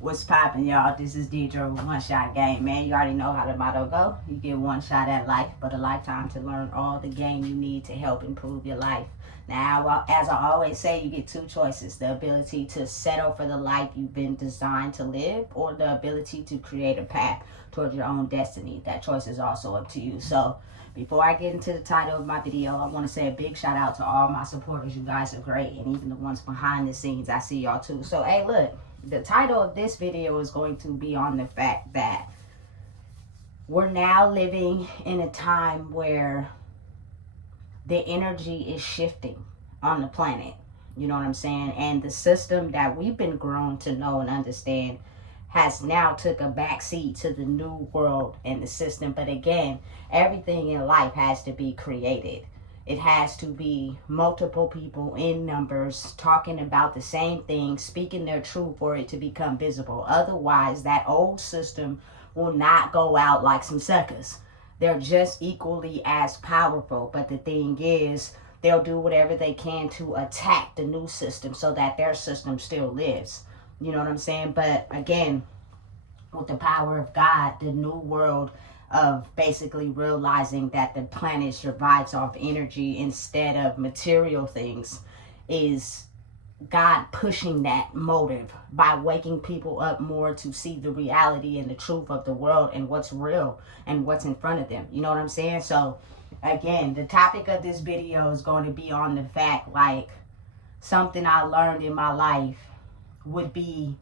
What's poppin', y'all? This is Deidre with One Shot Game. Man, you already know how the motto go. You get one shot at life, but a lifetime to learn all the game you need to help improve your life. Now, as I always say, you get two choices. The ability to settle for the life you've been designed to live, or the ability to create a path towards your own destiny. That choice is also up to you. So, before I get into the title of my video, I want to say a big shout out to all my supporters. You guys are great, and even the ones behind the scenes, I see y'all too. So, hey, look. The title of this video is going to be on the fact that we're now living in a time where the energy is shifting on the planet. You know what I'm saying? And the system that we've been grown to know and understand has now took a backseat to the new world and the system. But again, everything in life has to be created. It has to be multiple people in numbers talking about the same thing, speaking their truth for it to become visible. Otherwise, that old system will not go out like some suckers. They're just equally as powerful. But the thing is, they'll do whatever they can to attack the new system so that their system still lives. You know what I'm saying? But again, with the power of God, the new world of basically realizing that the planet survives off energy instead of material things is God pushing that motive by waking people up more to see the reality and the truth of the world and what's real and what's in front of them. You know what I'm saying? So again, the topic of this video is going to be on the fact, like, something I learned in my life would be,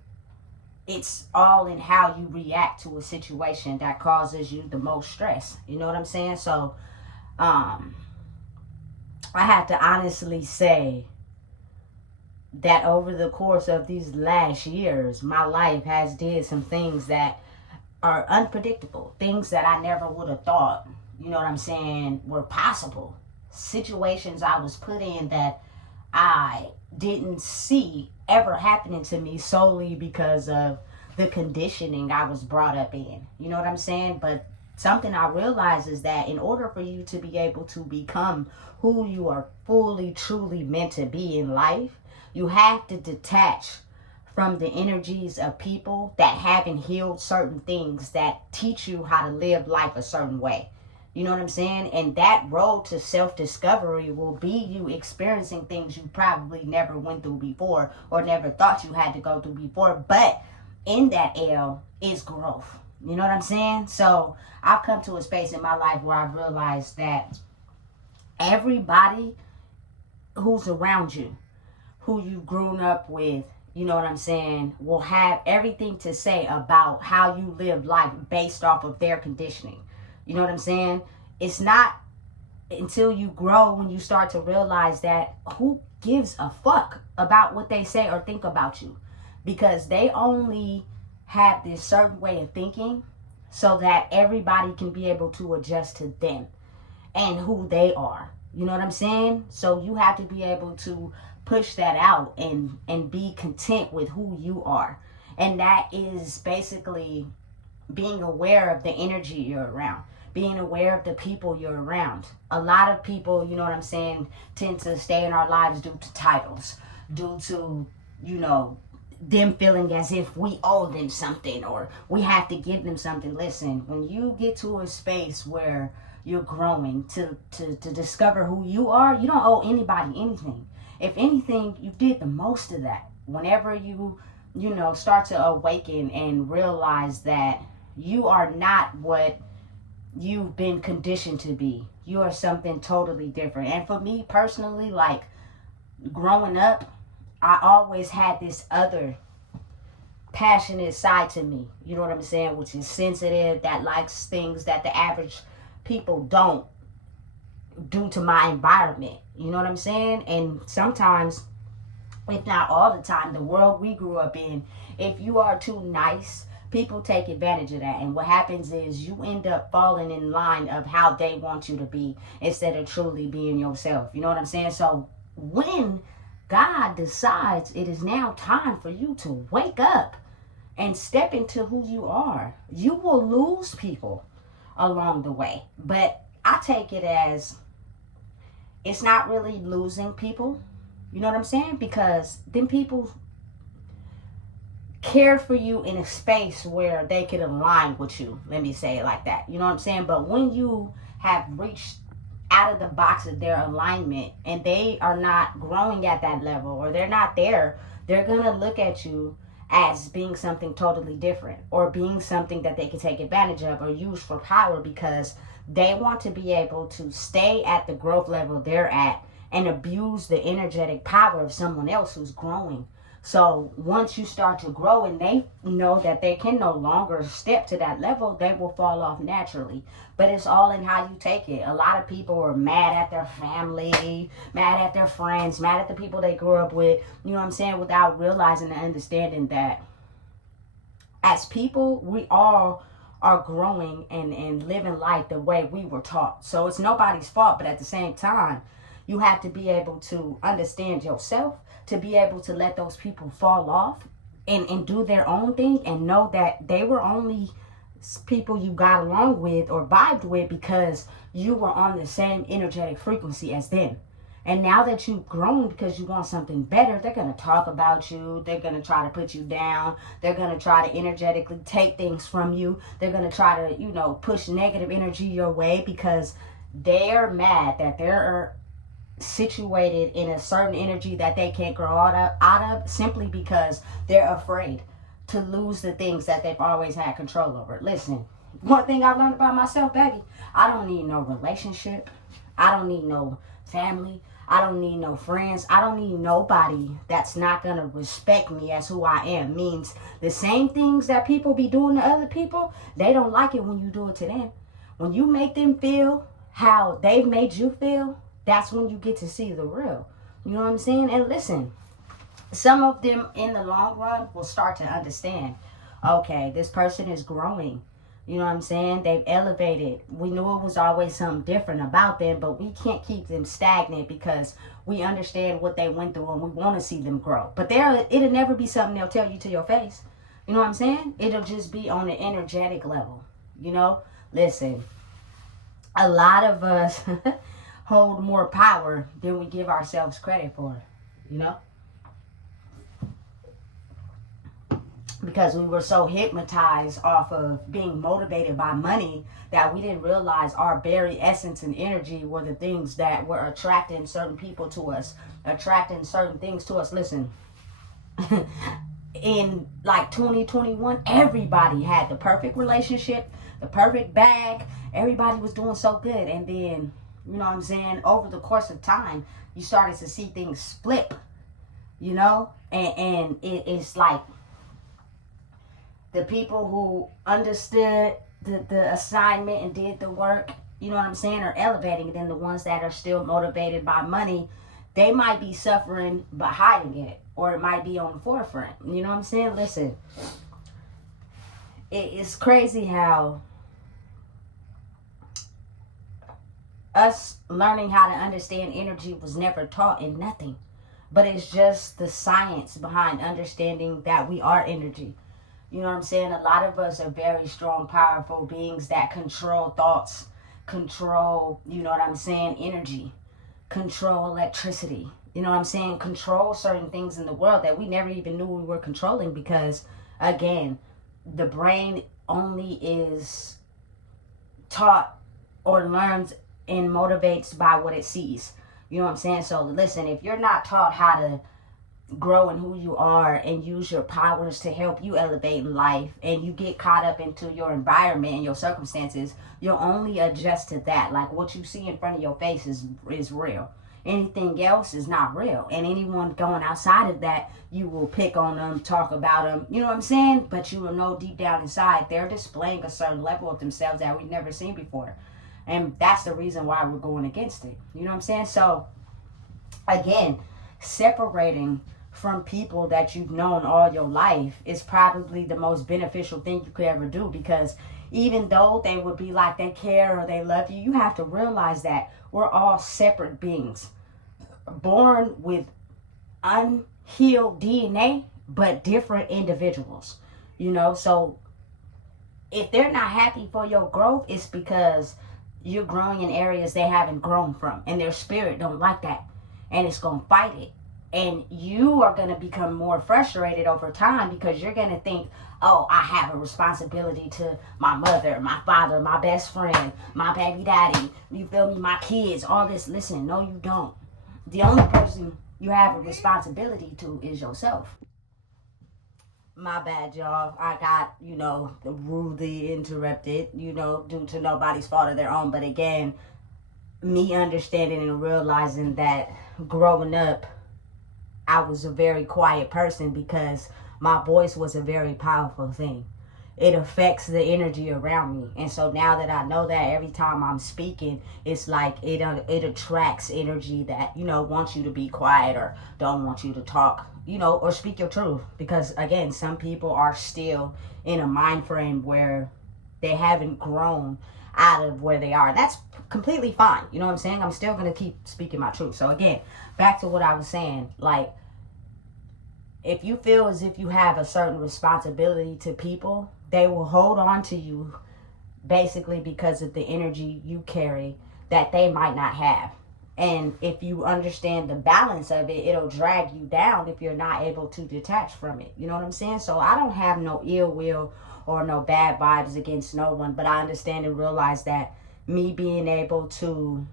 it's all in how you react to a situation that causes you the most stress. You know what I'm saying? So, I have to honestly say that over the course of these last years, my life has did some things that are unpredictable. Things that I never would have thought, you know what I'm saying, were possible. Situations I was put in that I didn't see ever happening to me solely because of the conditioning I was brought up in. You know what I'm saying? But something I realize is that in order for you to be able to become who you are fully, truly meant to be in life, you have to detach from the energies of people that haven't healed certain things that teach you how to live life a certain way. You know what I'm saying? And that road to self-discovery will be you experiencing things you probably never went through before or never thought you had to go through before. But in that L is growth. You know what I'm saying? So I've come to a space in my life where I've realized that everybody who's around you, who you've grown up with, you know what I'm saying, will have everything to say about how you live life based off of their conditioning. You know what I'm saying? It's not until you grow when you start to realize that who gives a fuck about what they say or think about you, because they only have this certain way of thinking so that everybody can be able to adjust to them and who they are. You know what I'm saying? So you have to be able to push that out and be content with who you are. And that is basically being aware of the energy you're around, being aware of the people you're around. A lot of people, you know what I'm saying, tend to stay in our lives due to titles, due to, you know, them feeling as if we owe them something or we have to give them something. Listen, when you get to a space where you're growing to discover who you are, you don't owe anybody anything. If anything, you did the most of that. Whenever you know, start to awaken and realize that you are not what you've been conditioned to be. You are something totally different. And for me personally, like, growing up, I always had this other passionate side to me. You know what I'm saying? Which is sensitive, that likes things that the average people don't, due to my environment. You know what I'm saying? And sometimes, if not all the time, the world we grew up in, if you are too nice, people take advantage of that. And what happens is you end up falling in line of how they want you to be instead of truly being yourself. You know what I'm saying? So when God decides it is now time for you to wake up and step into who you are, you will lose people along the way. But I take it as, it's not really losing people. You know what I'm saying? Because them people care for you in a space where they could align with you. Let me say it like that. You know what I'm saying? But when you have reached out of the box of their alignment and they are not growing at that level, or they're not there, they're going to look at you as being something totally different, or being something that they can take advantage of or use for power, because they want to be able to stay at the growth level they're at and abuse the energetic power of someone else who's growing. So once you start to grow and they know that they can no longer step to that level, they will fall off naturally. But it's all in how you take it. A lot of people are mad at their family, mad at their friends, mad at the people they grew up with, you know what I'm saying, without realizing and understanding that as people, we all are growing and living life the way we were taught. So it's nobody's fault, but at the same time, you have to be able to understand yourself, to be able to let those people fall off and do their own thing, and know that they were only people you got along with or vibed with because you were on the same energetic frequency as them. And now that you've grown because you want something better, they're going to talk about you. They're going to try to put you down. They're going to try to energetically take things from you. They're going to try to, push negative energy your way because they're mad that they're situated in a certain energy that they can't grow out of simply because they're afraid to lose the things that they've always had control over. Listen, one thing I learned about myself, baby, I don't need no relationship. I don't need no family. I don't need no friends. I don't need nobody that's not going to respect me as who I am. Means the same things that people be doing to other people, they don't like it when you do it to them. When you make them feel how they've made you feel, that's when you get to see the real. You know what I'm saying? And listen, some of them in the long run will start to understand, okay, this person is growing. You know what I'm saying? They've elevated. We knew it was always something different about them, but we can't keep them stagnant because we understand what they went through and we want to see them grow. But it'll never be something they'll tell you to your face. You know what I'm saying? It'll just be on an energetic level. Listen, a lot of us hold more power than we give ourselves credit for, because we were so hypnotized off of being motivated by money that we didn't realize our very essence and energy were the things that were attracting certain people to us, attracting certain things to us. Listen, in like 2021, everybody had the perfect relationship, the perfect bag. Everybody was doing so good. And then, you know what I'm saying, over the course of time, you started to see things flip, and it's like the people who understood the assignment and did the work, you know what I'm saying, are elevating. Then the ones that are still motivated by money, they might be suffering but hiding it, or it might be on the forefront. You know what I'm saying? Listen, it's crazy how us learning how to understand energy was never taught in nothing, but it's just the science behind understanding that we are energy. You know what I'm saying? A lot of us are very strong, powerful beings that control thoughts, control, you know what I'm saying, energy, control electricity. You know what I'm saying? Control certain things in the world that we never even knew we were controlling because, again, the brain only is taught or learns and motivates by what it sees. You know what I'm saying? So listen, if you're not taught how to grow in who you are and use your powers to help you elevate in life, and you get caught up into your environment and your circumstances, you'll only adjust to that. Like what you see in front of your face is real. Anything else is not real. And anyone going outside of that, you will pick on them, talk about them, you know what I'm saying? But you will know deep down inside they're displaying a certain level of themselves that we've never seen before. And that's the reason why we're going against it. You know what I'm saying? So, again, separating from people that you've known all your life is probably the most beneficial thing you could ever do, because even though they would be like they care or they love you, you have to realize that we're all separate beings, born with unhealed DNA, but different individuals. So if they're not happy for your growth, it's because you're growing in areas they haven't grown from, and their spirit don't like that, and it's gonna fight it. And you are going to become more frustrated over time because you're going to think, oh, I have a responsibility to my mother, my father, my best friend, my baby daddy, you feel me, my kids, all this. Listen, no, you don't. The only person you have a responsibility to is yourself. My bad, y'all. I got, rudely interrupted, due to nobody's fault of their own. But again, me understanding and realizing that growing up, I was a very quiet person because my voice was a very powerful thing. It affects the energy around me. And so now that I know that, every time I'm speaking, it's like it attracts energy that, wants you to be quiet or don't want you to talk, or speak your truth. Because again, some people are still in a mind frame where they haven't grown out of where they are. That's completely fine. You know what I'm saying? I'm still going to keep speaking my truth. So again, back to what I was saying, like, if you feel as if you have a certain responsibility to people, they will hold on to you basically because of the energy you carry that they might not have. And if you understand the balance of it, it'll drag you down if you're not able to detach from it. You know what I'm saying? So I don't have no ill will or no bad vibes against no one, but I understand and realize that me being able to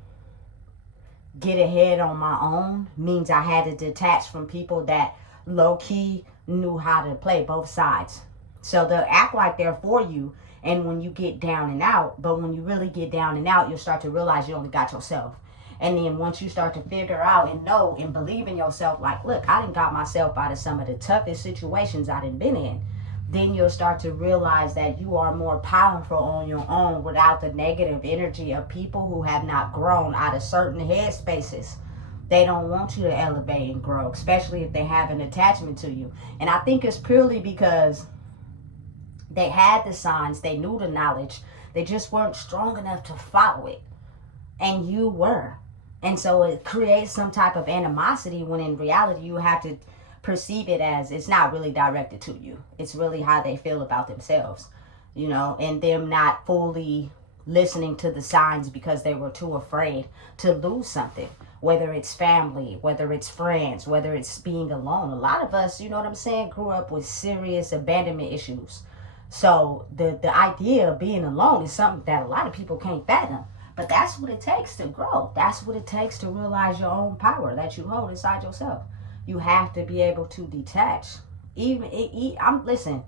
get ahead on my own means I had to detach from people that low-key knew how to play both sides. So they'll act like they're for you, and when you get down and out, but when you really get down and out, you'll start to realize you only got yourself. And then once you start to figure out and know and believe in yourself, like, look, I done got myself out of some of the toughest situations I done been in, then you'll start to realize that you are more powerful on your own without the negative energy of people who have not grown out of certain head spaces. They don't want you to elevate and grow, especially if they have an attachment to you. And I think it's purely because they had the signs, they knew the knowledge, they just weren't strong enough to follow it. And you were. And so it creates some type of animosity when in reality you have to perceive it as it's not really directed to you. It's really how they feel about themselves, and them not fully listening to the signs because they were too afraid to lose something, whether it's family, whether it's friends, whether it's being alone. A lot of us, grew up with serious abandonment issues. So the idea of being alone is something that a lot of people can't fathom. But that's what it takes to grow. That's what it takes to realize your own power that you hold inside yourself. You have to be able to detach. Listen,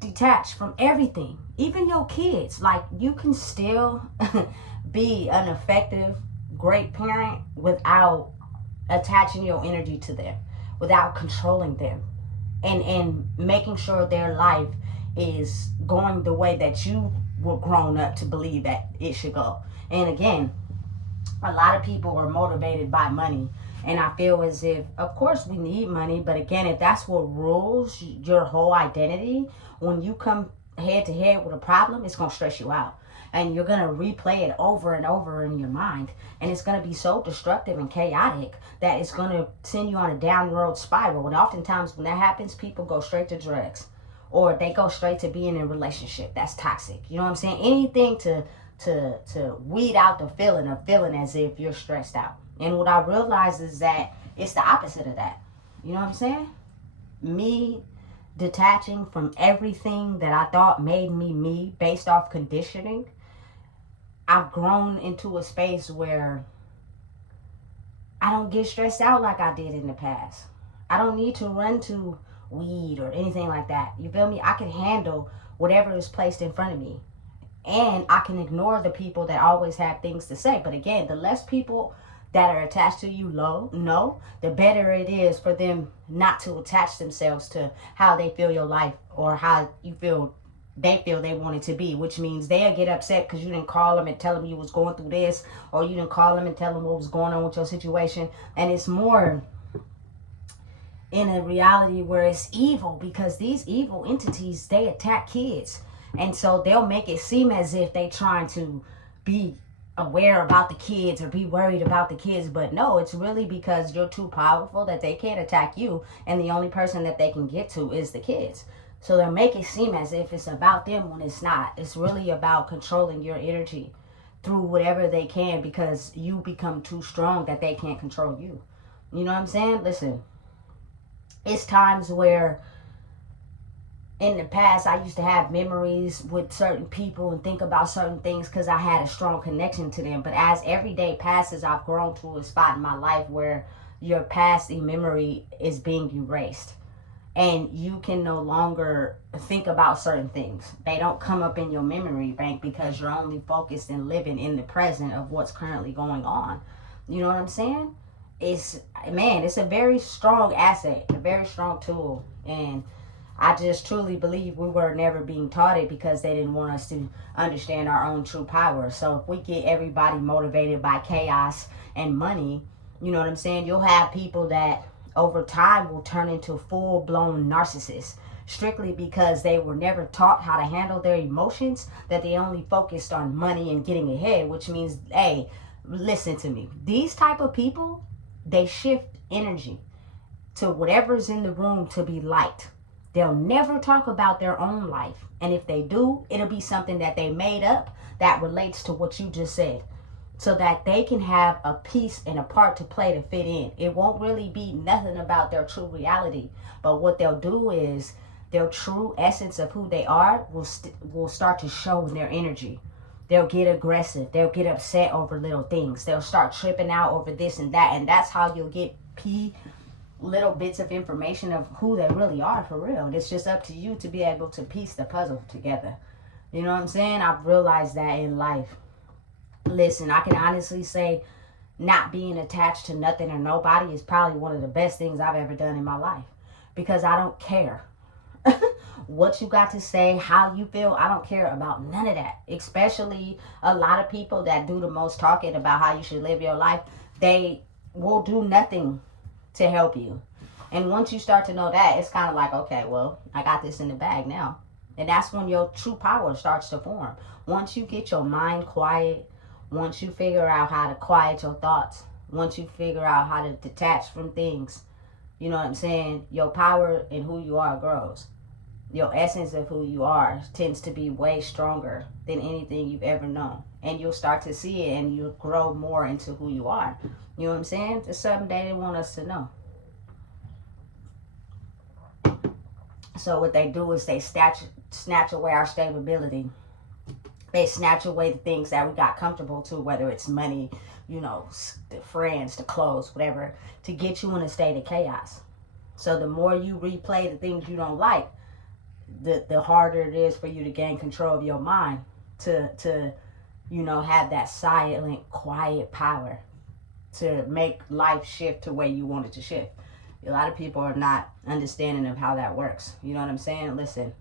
detach from everything, even your kids. Like, you can still be an effective, great parent without attaching your energy to them, without controlling them, and making sure their life is going the way that you were grown up to believe that it should go. And again, a lot of people are motivated by money. And I feel as if, of course, we need money. But again, if that's what rules your whole identity, when you come head to head with a problem, it's going to stress you out. And you're going to replay it over and over in your mind. And it's going to be so destructive and chaotic that it's going to send you on a downward spiral. And oftentimes when that happens, people go straight to drugs. Or they go straight to being in a relationship that's toxic. You know what I'm saying? Anything to weed out the feeling of feeling as if you're stressed out. And what I realized is that it's the opposite of that. You know what I'm saying? Me detaching from everything that I thought made me me based off conditioning, I've grown into a space where I don't get stressed out like I did in the past. I don't need to run to weed or anything like that. You feel me? I can handle whatever is placed in front of me. And I can ignore the people that always have things to say. But again, the less people that are attached to you the better it is for them not to attach themselves to how they feel your life or how you feel they want it to be, which means they'll get upset because you didn't call them and tell them you was going through this, or you didn't call them and tell them what was going on with your situation. And it's more in a reality where it's evil, because these evil entities, they attack kids. And so they'll make it seem as if they trying to be aware about the kids or be worried about the kids. But no, it's really because you're too powerful that they can't attack you. And the only person that they can get to is the kids. So they'll make it seem as if it's about them when it's not. It's really about controlling your energy through whatever they can, because you become too strong that they can't control you. You know what I'm saying? Listen, it's times where in the past I used to have memories with certain people and think about certain things because I had a strong connection to them. But as every day passes, I've grown to a spot in my life where your past memory is being erased. And you can no longer think about certain things. They don't come up in your memory bank because you're only focused and living in the present of what's currently going on. You know what I'm saying? It's, man, it's a very strong asset, a very strong tool. And I just truly believe we were never being taught it because they didn't want us to understand our own true power. So if we get everybody motivated by chaos and money, you know what I'm saying? You'll have people that over time will turn into full-blown narcissists strictly because they were never taught how to handle their emotions, that they only focused on money and getting ahead, which means, hey, listen to me. These type of people, they shift energy to whatever's in the room to be liked. They'll never talk about their own life. And if they do, it'll be something that they made up that relates to what you just said, so that they can have a piece and a part to play to fit in. It won't really be nothing about their true reality. But what they'll do is their true essence of who they are will start to show in their energy. They'll get aggressive. They'll get upset over little things. They'll start tripping out over this and that. And that's how you'll get little bits of information of who they really are for real. And it's just up to you to be able to piece the puzzle together. You know what I'm saying? I've realized that in life. Listen, I can honestly say not being attached to nothing or nobody is probably one of the best things I've ever done in my life, because I don't care what you got to say, how you feel. I don't care about none of that. Especially a lot of people that do the most talking about how you should live your life, they will do nothing to help you. And once you start to know that, it's kind of like, okay, well, I got this in the bag now. And that's when your true power starts to form. Once you get your mind quiet, once you figure out how to quiet your thoughts, once you figure out how to detach from things, you know what I'm saying, your power and who you are grows. Your essence of who you are tends to be way stronger than anything you've ever known. And you'll start to see it and you'll grow more into who you are. You know what I'm saying? It's something they didn't want us to know. So what they do is they snatch away our stability. They snatch away the things that we got comfortable to, whether it's money, you know, the friends, the clothes, whatever, to get you in a state of chaos. So the more you replay the things you don't like, the harder it is for you to gain control of your mind to you know, have that silent, quiet power to make life shift to where you want it to shift. A lot of people are not understanding of how that works. You know what I'm saying? Listen,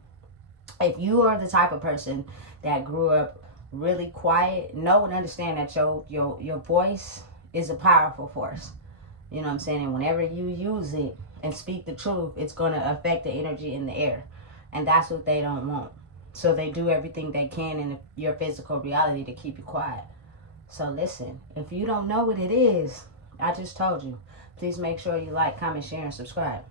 if you are the type of person that grew up really quiet, know and understand that your voice is a powerful force. You know what I'm saying? And whenever you use it and speak the truth, it's going to affect the energy in the air. And that's what they don't want. So they do everything they can in your physical reality to keep you quiet. So listen, if you don't know what it is, I just told you. Please make sure you like, comment, share, and subscribe.